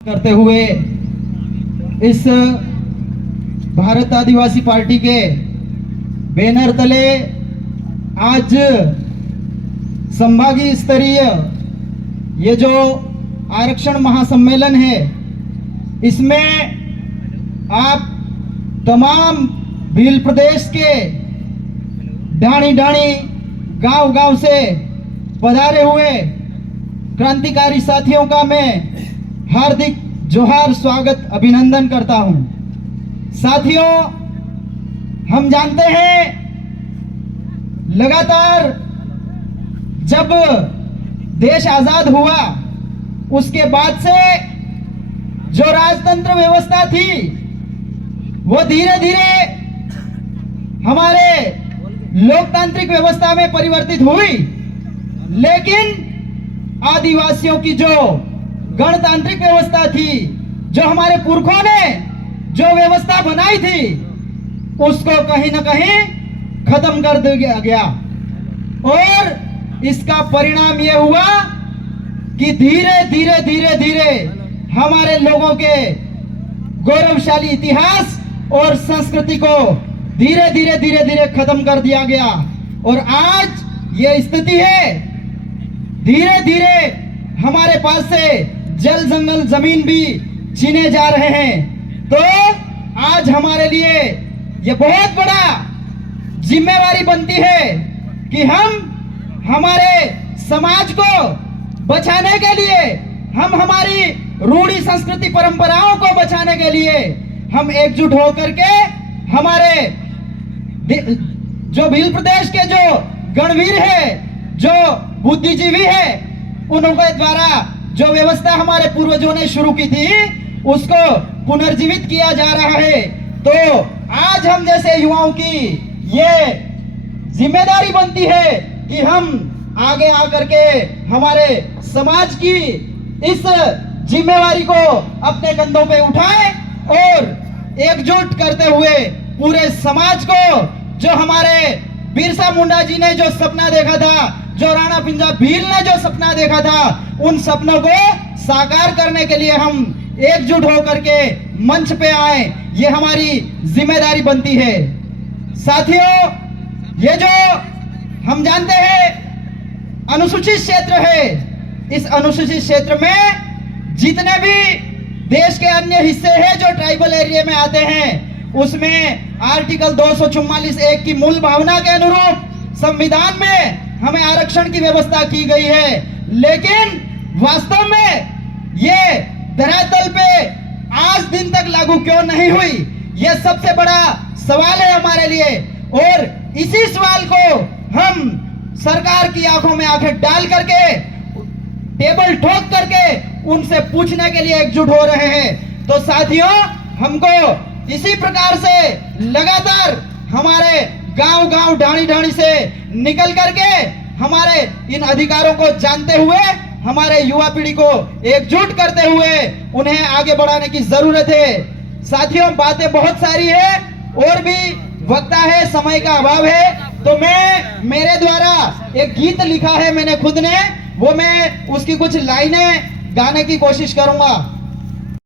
करते हुए इस भारत आदिवासी पार्टी के बैनर तले आज संभागीय स्तरीय ये जो आरक्षण महासम्मेलन है, इसमें आप तमाम भील प्रदेश के ढाणी ढाणी गांव-गांव से पधारे हुए क्रांतिकारी साथियों का मैं हार्दिक जोहार, स्वागत, अभिनंदन करता हूं। साथियों, हम जानते हैं लगातार जब देश आजाद हुआ उसके बाद से जो राजतंत्र व्यवस्था थी वो धीरे धीरे हमारे लोकतांत्रिक व्यवस्था में परिवर्तित हुई, लेकिन आदिवासियों की जो गणतांत्रिक व्यवस्था थी, जो हमारे पुरखों ने जो व्यवस्था बनाई थी, उसको कहीं ना कहीं खत्म कर दिया गया। और इसका परिणाम यह हुआ कि धीरे धीरे धीरे धीरे हमारे लोगों के गौरवशाली इतिहास और संस्कृति को धीरे धीरे धीरे धीरे खत्म कर दिया गया। और आज ये स्थिति है, धीरे धीरे हमारे पास से जल जंगल जमीन भी छीने जा रहे हैं। तो आज हमारे लिए ये बहुत बड़ा जिम्मेवारी बनती है कि हम हमारे समाज को बचाने के लिए, हम हमारी रूढ़ी संस्कृति परंपराओं को बचाने के लिए हम एकजुट होकर के हमारे जो भील प्रदेश के जो गणवीर है, जो बुद्धिजीवी है, उनके द्वारा जो व्यवस्था हमारे पूर्वजों ने शुरू की थी उसको पुनर्जीवित किया जा रहा है। तो आज हम जैसे युवाओं की ये जिम्मेदारी बनती है कि हम आगे आकर के हमारे समाज की इस जिम्मेवारी को अपने कंधों पे उठाएं और एकजुट करते हुए पूरे समाज को, जो हमारे बिरसा मुंडा जी ने जो सपना देखा था, जो राणा पिंजा भील ने जो सपना देखा था, उन सपनों को साकार करने के लिए हम एकजुट होकर के मंच पे आए, ये हमारी जिम्मेदारी बनती है। साथियों, ये जो हम जानते हैं अनुसूचित क्षेत्र है, इस अनुसूचित क्षेत्र में जितने भी देश के अन्य हिस्से हैं जो ट्राइबल एरिया में आते हैं, उसमें आर्टिकल 244(1) की मूल भावना के अनुरूप संविधान में हमें आरक्षण की व्यवस्था की गई है, लेकिन वास्तव में ये धरातल पे आज दिन तक लागू क्यों नहीं हुई, ये सबसे बड़ा सवाल है हमारे लिए। और इसी सवाल को हम सरकार की आंखों में आंखें डाल करके, टेबल ठोक करके उनसे पूछने के लिए एकजुट हो रहे हैं। तो साथियों, हमको इसी प्रकार से लगातार हमारे गांव-गांव, ढाणी-ढाणी से निकल करके हमारे इन अधिकारों को जानते हुए, हमारे युवा पीढ़ी को एकजुट करते हुए उन्हें आगे बढ़ाने की जरूरत है। साथियों, बातें बहुत सारी है और भी वक्ता है, समय का अभाव है, तो मैं मेरे द्वारा एक गीत लिखा है मैंने खुद ने, वो मैं उसकी कुछ लाइनें गाने की कोशिश करूंगा।